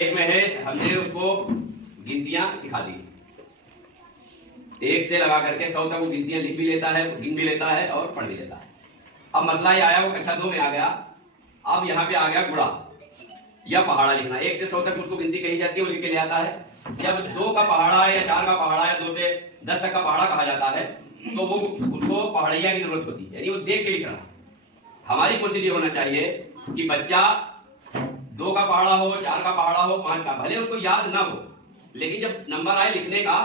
एक में है हमने उसको गिनतियां सिखा दी, एक से लगा करके 100 तक वो गिनतियां लिख भी लेता है, गिन भी लेता है और पढ़ भी लेता है। अब मसला ये आया, वो कक्षा 2 में आ गया। अब यहाँ पे आ गया गुणा या पहाड़ा लिखना। 1 से 100 तक उसको गिनती कही जाती है, वो लिख के ले आता है। जब 2 का पहाड़ा या 4 का पहाड़ा या 2 से 10 तक का पहाड़ा कहा जाता है तो वो उसको पहाड़िया की जरूरत होती है, यानी वो देख के लिख रहा है। हमारी कोशिश ये होना चाहिए कि बच्चा 2 का पहाड़ा हो, 4 का पहाड़ा हो, 5 का, भले उसको याद ना हो, लेकिन जब नंबर आए लिखने का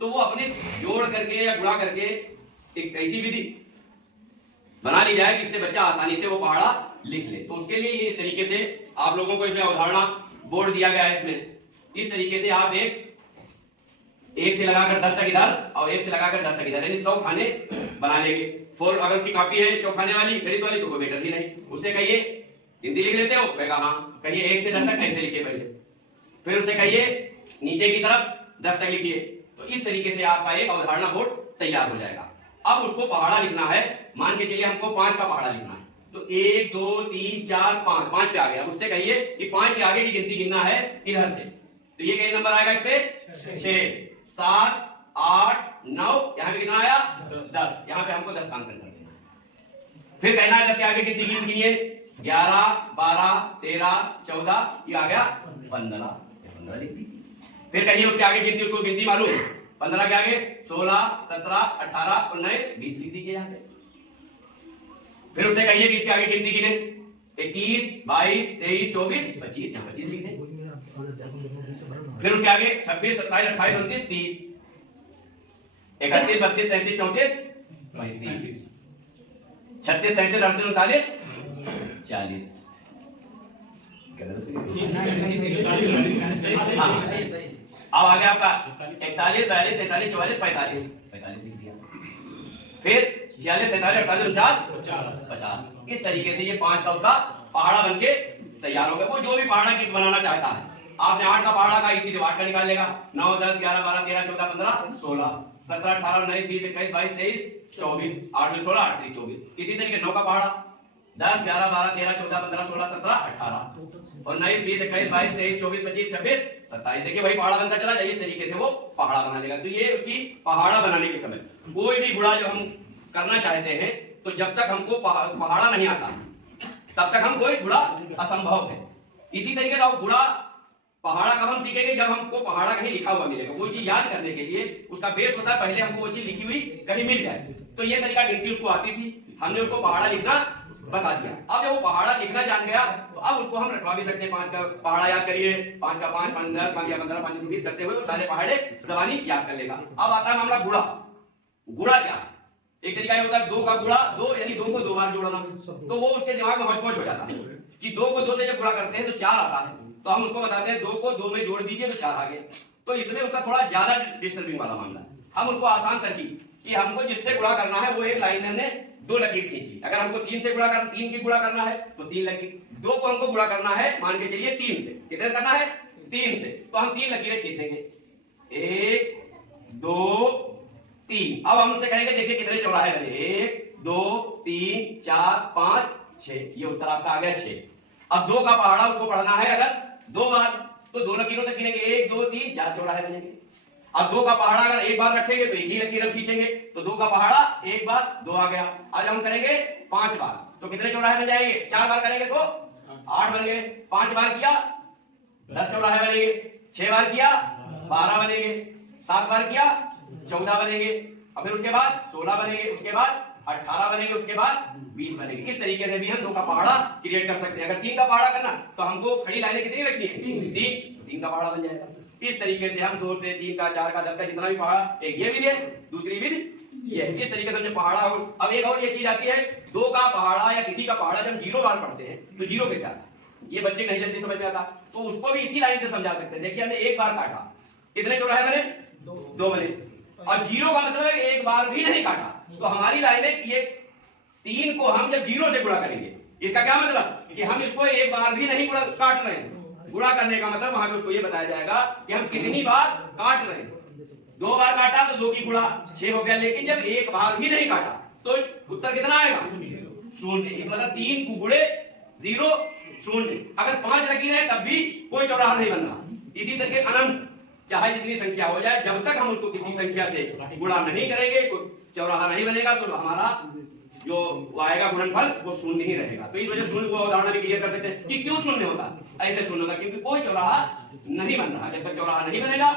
तो वो अपने जोड़ करके या गुणा करके एक ऐसी विधि बना ली जाए कि इससे बच्चा आसानी से वो पहाड़ा लिख ले। तो उसके लिए ये इस तरीके से आप लोगों को इसमें अवधारणा बोर्ड दिया गया है। इसमें इस तरीके से आप एक से लगाकर 10 तक इधर और 1 से लगाकर 10 तक इधर, यानी 100 खाने बना लेंगे। फोर अगर उसकी कॉपी है चौखाने वाली गणित वाली तो कोई मैटर ही नहीं। उससे कहिए हिंदी लिख लेते हो, मैं कहा हाँ, कहिए 1 से 10 तक कैसे लिखिए पहले, फिर उसे कहिए नीचे की तरफ 10 तक लिखिए। तो इस तरीके से आपका एक अवधारणा बोर्ड तैयार हो जाएगा। अब उसको पहाड़ा लिखना है, मान के चलिए हमको 5 का पहाड़ा लिखना है, तो 1 2 3 4 5, 5 पे आ गया। उससे कहिए कि 5 के आगे की गिनती गिनना है इधर से, तो ये कई नंबर आएगा इस पे 6 7 8 9, यहाँ पे कितना आया 10, यहाँ पे हमको 10 का अंक कर देना है। फिर कहना है 10 के आगे गिनती गिनिए 11 12 13 14, ये आ गया 15 लिख दी। फिर कहिए उसके आगे गिनती, उसको गिनती मालूम, 15 के आगे 16 17 18 19 20 लिख दीजिए यहाँ पे। फिर उसे कहिए 20 के आगे गिनती गिने 21 22 23 24 25, यहाँ 25 लिख दें। फिर उसके आगे 26 27 28 29 30, 31 32 33 34 35, 36 37 38 39 40। अब आ गया आपका 41 42 43 44 45 लिख दिया। फिर 46 47 48 49 50। इस तरीके से ये 5 का उसका पहाड़ा बनके तैयार हो गया। वो जो भी पहाड़ा की बनाना चाहता है, आपने 8 का पहाड़ा का इसी डिवाइड का निकाल लेगा, 9 10 11 12 13 14 15 16 17 18 19 20 21 22 23 24, 8 16 8 3 24। इसी तरीके 9 का पहाड़ा 10 11 12 13 14 15 16 17 18 और 19 20 21 22 23 24 25 26 27। देखिए वही पहाड़ा बनता चला जाए। इस तरीके से वो पहाड़ा बना लेगा। तो ये उसकी पहाड़ा बनाने के समय कोई भी गुणा जब हम करना चाहते हैं तो जब तक हमको पहाड़ा नहीं आता तब तक हम कोई गुणा असंभव है। इसी तरीके से गुणा पहाड़ा कब हम सीखेंगे, जब हमको पहाड़ा कहीं लिखा हुआ मिलेगा। कोई चीज याद करने के लिए उसका बेस होता है पहले हमको वो चीज लिखी हुई कहीं मिल जाए। तो ये तरीका गिनती उसको आती थी, हमने उसको पहाड़ा लिखना बता दिया। अब जब वो पहाड़ा लिखना जान गया तो अब उसको हम रटवा भी सकते हैं। 5 का पहाड़ा याद करिए, 5 का 5 5 10 5 या 15 5 20 करते हुए वो सारे पहाड़े जबानी याद कर लेगा। अब आता है मामला गुणा। गुणा क्या है? एक तरीका ये होता है 2 का गुणा 2, यानी 2 को 2 बार जोड़ना। तो वो उसके दिमाग में हौच-पौच हो जाता है कि 2 को 2 से जब गुणा करते हैं तो 4 आता है। तो हम उसको बताते हैं 2 को 2 में जोड़ दीजिए तो 4 आ गए। तो इसमें उसका थोड़ा ज्यादा डिस्टर्बिंग वाला मामला है। हम उसको आसान तरकीब कि हमको जिससे गुणा करना है वो एक लाइन में हमने 2 लकीर खींची। अगर हमको 3 से गुणा करना, 3 की गुणा करना है तो 3 लकीर। 2 को हमको गुणा करना है मान के चलिए 3 से, कितने करना है 3 से, तो हम 3 लकीरें खींच देंगे 1 2 3। अब हम उससे कहेंगे देखिए कितने चौराहे बने, 1 2 3 4 5 6, ये उत्तर आपका आ गया 6। अब 2 का पहाड़ा उसको पढ़ना है अगर 2 बार तो 2 लकीरों तक गिनेंगे, 1 2 3 4 चौराहे बनेंगे। अब 2 का पहाड़ा अगर एक बार रखेंगे तो एक ही लकीर खींचेंगे, तो 2 का पहाड़ा एक बार 2 आ गया। आज हम करेंगे 5 बार तो कितने चौराहे बन जाएंगे, 4 बार करेंगे तो 8 बन गए, 5 बार किया 10 चौराहे बनेंगे, 6 बार किया 12 बनेंगे, 7 बार किया 14 बनेंगे, और फिर उसके बाद 16 बनेंगे, उसके बाद 18 बनेंगे, उसके बाद 20 बनेंगे। इस तरीके से भी हम 2 का पहाड़ा क्रिएट कर सकते हैं। अगर 3 का पहाड़ा करना तो हमको खड़ी लाइनें कितनी रखनी है, 3 का पहाड़ा बन जाएगा। इस तरीके से हम 2 से 3 का 4 का 10 का जितना भी पहाड़ा, एक ये विधि है, दूसरी विधि ये। इस तरीके से पहाड़ा हो। अब एक और ये चीज आती है, 2 का पहाड़ा या किसी का पहाड़ा जब 0 बार पढ़ते हैं तो 0 कैसे आता है, ये बच्चे नहीं जल्दी समझ में आता, तो उसको भी इसी लाइन से समझा सकते हैं। देखिए हमने एक बार काटा, कितने चौराहे बने 2 बने, और 0 का मतलब है एक बार भी नहीं काटा। तो हमारी लाइन है कि ये 3 को हम जब 0 से गुणा करेंगे, इसका क्या मतलब कि हम इसको एक बार भी नहीं काट रहे हैं। गुणा करने का मतलब वहां पे उसको ये बताया जाएगा कि हम कितनी बार काट रहे हैं। 2 बार काटा तो 2 की गुणा 6 हो गया, लेकिन जब एक बार भी नहीं काटा तो उत्तर कितना आएगा 0। मतलब 3 को गुणे 0 शून्य। अगर 5 लकीरें हैं तब भी कोई चौराहा नहीं बन रहा। इसी तरह के अनंत, चाहे जितनी संख्या हो जाए, जब तक हम उसको किसी संख्या से गुणा नहीं करेंगे कोई चौराहा नहीं बनेगा, तो हमारा जो आएगा गुणनफल वो शून्य ही रहेगा। तो इस वजह से शून्य को उदाहरण भी क्लियर कर सकते हैं कि क्यों शून्य होता, ऐसे शून्य होता क्योंकि कोई चौराहा नहीं बन रहा। जब तक चौराहा नहीं बनेगा